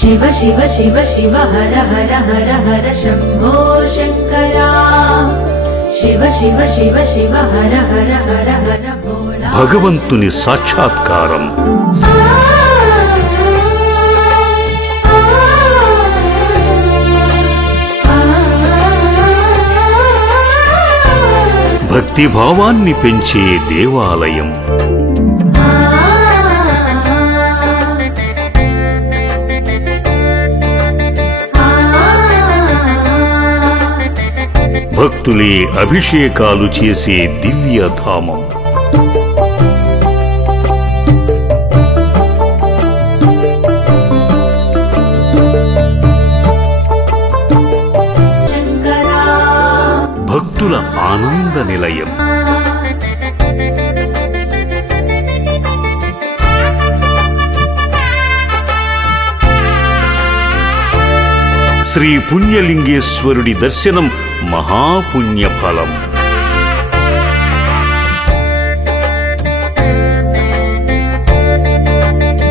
शिव शिव शिव शिव हर हर हर हर शंभो शंकरा शिव शिव शिव शिव हर हर हर हर भोला భగవంతుని సాక్షాత్కారం భక్తి భావాన్ని పెంచే దేవాలయం భక్తులే అభిషేకాలు చేసే దివ్యధామం భక్తుల ఆనంద నిలయం శ్రీ పుణ్యలింగేశ్వరుడి దర్శనం మహాపుణ్యఫలం.